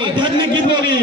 आध्यात्मिक गीत बोली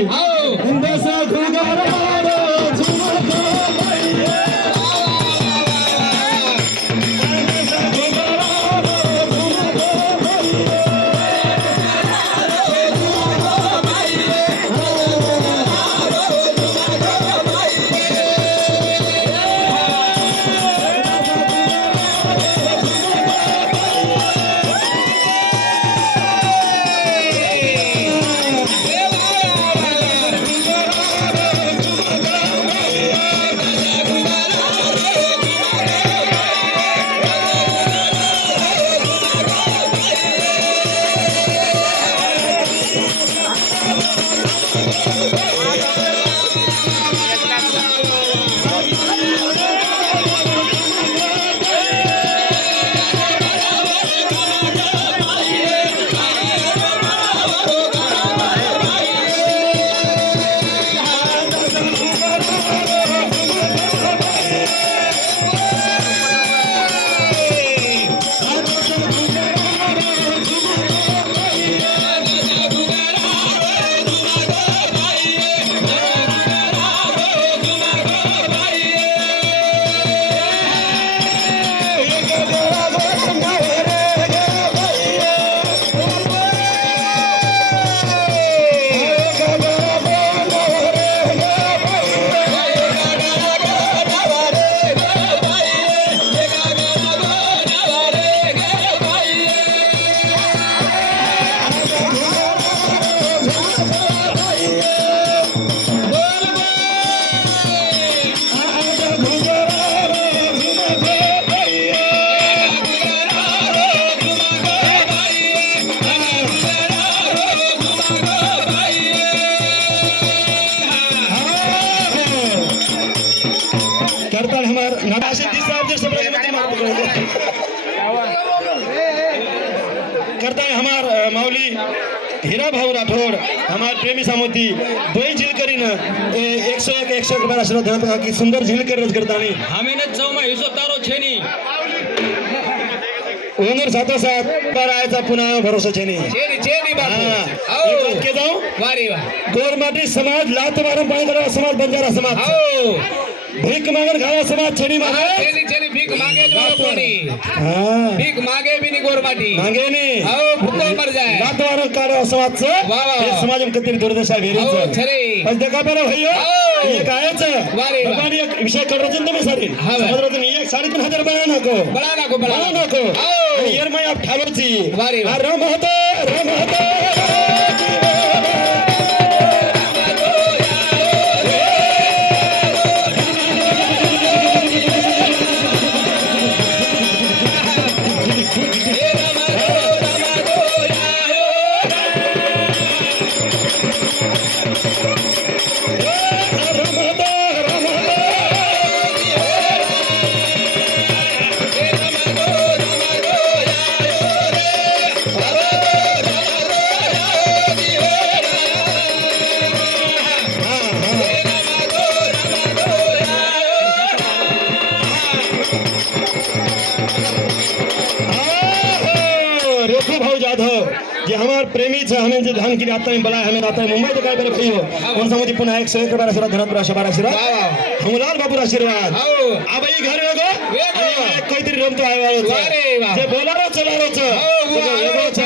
करता है हमार मौली हीरा भाऊ राठौड़ हमार प्रेमी सामोती दोई झील करीन 101 बार आशीर्वाद की सुंदर झील कर रज करता नहीं हमें न चौमा हिस्सो तारो छेनी ओनर साथो साथ पर आयचा पुन्हा भरोसा छेनी छेनी बापू आओ के जाऊ वारे वा गोरमाटी समाज लात मारून पाणी करावा समाज बंजारा समाज आओ भीक मागण खावा समाज छेनी मागे छेनी भीक मागे तो कोणी हां भीक मागे भी नहीं गोरमाटी मागे नी आओ भूको मर जाए लात मारून काढा समाज हे समाज में किती दुर्दशा आओ वेरीच छरे बस देखा पेला भैया ये कायच वारे वा बाबा एक विषय करजन तुम्ही सारी समजरजन एक 3,500 बळा नको बळा नको आओ येर मैं आप ठालोची वारे वा राम होतो जे हमार प्रेमी छे हमें जे धान की आता है बला हमें आता है मुंबई तो काय करे भई हो कोण समोती पुन्हा 101 बार आशीर्वाद धरत राशा बार आशीर्वाद हमलाल बाबू आशीर्वाद आबाई घर वेगो काहीतरी रमतो आहे जे बोलारो चलारो छ वेगो छ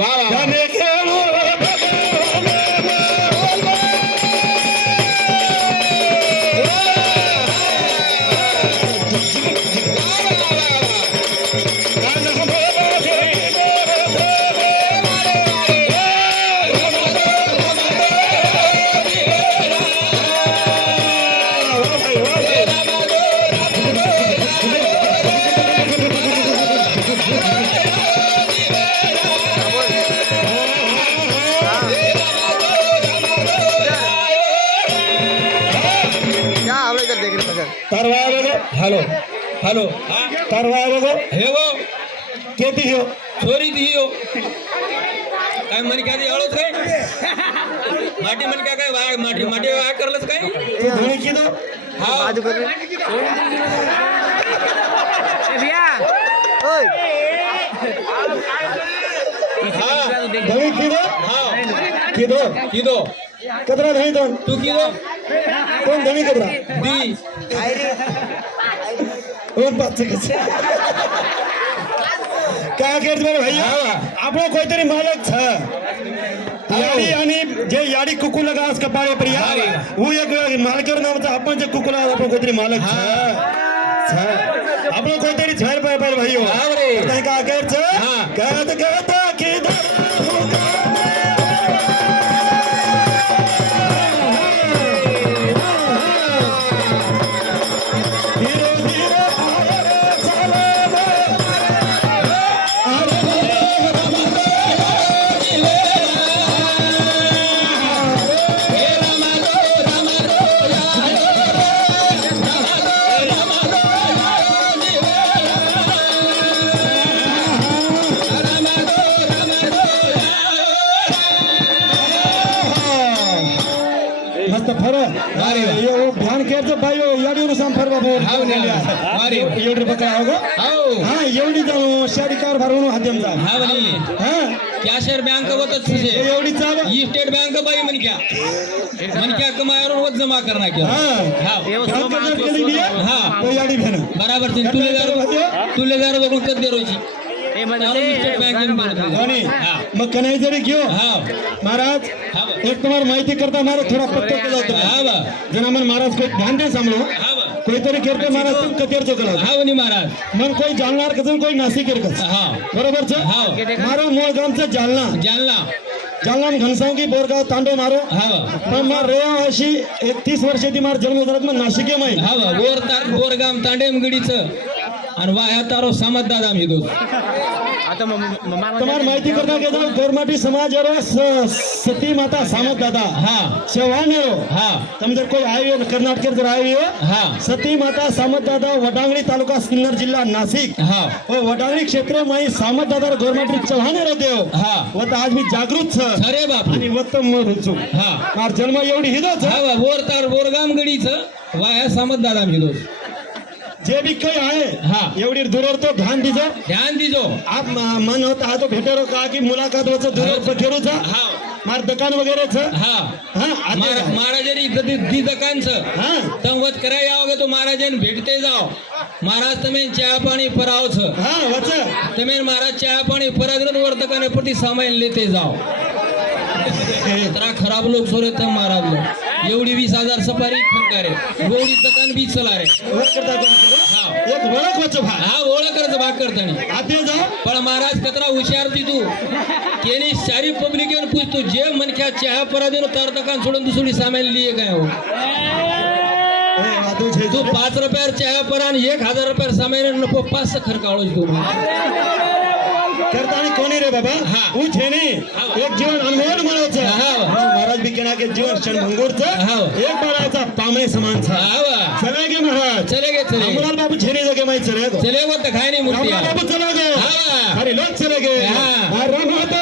वाह मैं खेळू हेलो हेलो तरवागो हेगो केती हो छोरी दी हो काय मन काय एवढंच काय माटी मन काय माटी माटी करलंच काय ते धुणी की दो हा बाजू कर भैया ओय हा धुणी की दो हा कीदो कतरा धनी दोन तू कीदो कोण धनी कतरा दी कोण पाच काय करत बरं भाई આપણો કોઈ તરી માલક છે याडी आणि जे याडी कुकुला घास कपाळे प्रिया હું એક માલકર નામ છે आपण જે कुकुला આપણો કોઈ તરી માલક છે આપણો કોઈ તરી છેર પર ભાઈઓ તઈ કા કર છે कहत कहता कि मस्त फरो यो ध्यान केरतो भाई याडी नुसार फरवा बोल एवढी बकरा होगो हां एवढी जाऊ शारीकार भरून हाद्यम जा हा बनी हां कॅशर बँक होतच तुझे एवढी चाव ई स्टेट बँक बाई मनक्या कमायावर वत जमा करना क्या हां केली बिया हां तो याडी भेन बराबर तुलेदार बघून कद देरोची स्टेट बँक धोनी मग कन्हई जरी घेऊ हा महाराज हा एक तुम्हारा माहिती करता मारो थोड़ा पत्तो के जातो हा बा जना मन महाराज को ध्यान दे सांभळो हा बा कोई तरी करते महाराज तुम कतेर चो करा हा बनी महाराज मन कोई जालनार कसं कोई नाशिक करकस हा बरोबर छ हा मारो मूळ गाम से जालना जालना घनसाव की बोरगाव तांडो मारो हा पण मार रेवाशी 31 वर्षाची मार जन्म झाला मग नाशिक माई हा बोरगाम तांडेमगडीचं आणि वाया तारो समत दादा मी दो तुम्हार माहिती करता के जाऊ गोरमाटी समाज रो सती माता सामत दादा हा चव्हाण हो हा तुम जर कोई आए हो कर्नाटक जर आए हो हा सती माता सामत दादा वडांगणी तालुका सिन्नर जिल्हा नाशिक हा ओ वडांगणी क्षेत्र माई सामत दादा गोरमाटी चव्हाण रो देव हा वत आज मी जागृत छ अरे बापू आणि वत मरुचू हा मार जन्म एवढी हिदोच हा बा बोरगाम गडीचं वाया समत दादा मी दो जे भी कोई आए हाँ एवढी दूरवर तो ध्यान दीजो आप मन होता हा तो भेटेरो का की मुलाकात वच दूरवर पठेरो छ हा मार दुकान वगैरे छ हा हां महाराजांनी दी दुकानचं हां तंवत कराय आओगे तो महाराजांनी भेटते जाओ महाराज तुम्ही चहा पाणी पराव छ हां वच तुम्ही महाराज चहा पाणी पराग्रन वर दुकाने पटी सामान लेते जाओ इतना खराब लोग सोरे थे महाराज लोग एवढी 20,000 सफारी खंकारे एवढी दुकान बी चला रे हां एक ओळख वच भाई हा ओळख करत भाग करतानी आते जाओ पण महाराज कतरा हुशार ती तू केनी सारी पब्लिक येऊन पूछतो जे मनख्या चहा परा देनो तार दुकान सोडून दुसरी सामान लिए गए हो तू 5 रुपयावर चहा परा आणि 1,000 रुपयावर सामान नको 5 खरकाळो तू करतानी कोणी रे बाबा हा ऊ छेनी एक जीवन अनमोल म्हणायचं महाराज भी केना के जीवन क्षण भंगुर छ एक बाळाचा पामणे समान छ चलेगे महाराज चलेगे अमराल बाबू छेनी जगे माई चलेगो तो खाय नाही मूर्ती अमराल बाबू चलेगे अरे लोग चलेगे राम होता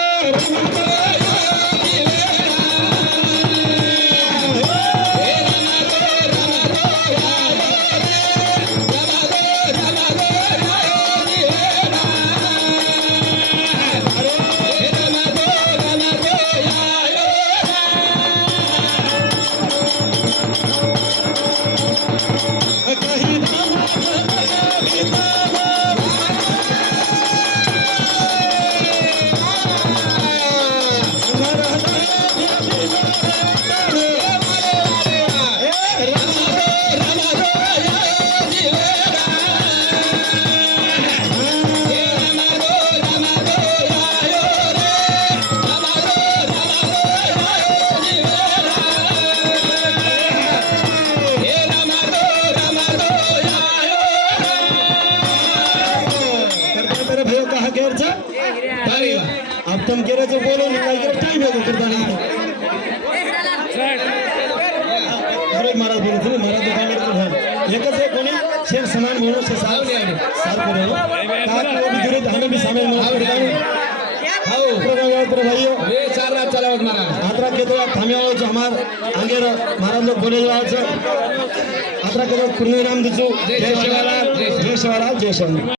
अब तुम कह रहे हो बोलो निकाल कर टाइम है करता नहीं अरे महाराज बोले थे महाराज दुकान में एकच आहे कोणी शेर समान म्हणून से सार करे ताकि वो भी जुड़े हमें भी शामिल हो हां प्रोग्राम पर भाइयों वे चार रात चलावत महाराज आत्रा के तो थाम्याओ जो हमार आंगेर महाराज लोग बोले जाओ आत्रा के तो पूर्ण नाम दिसो जय शिवराज जय शिवराज जय शिवराज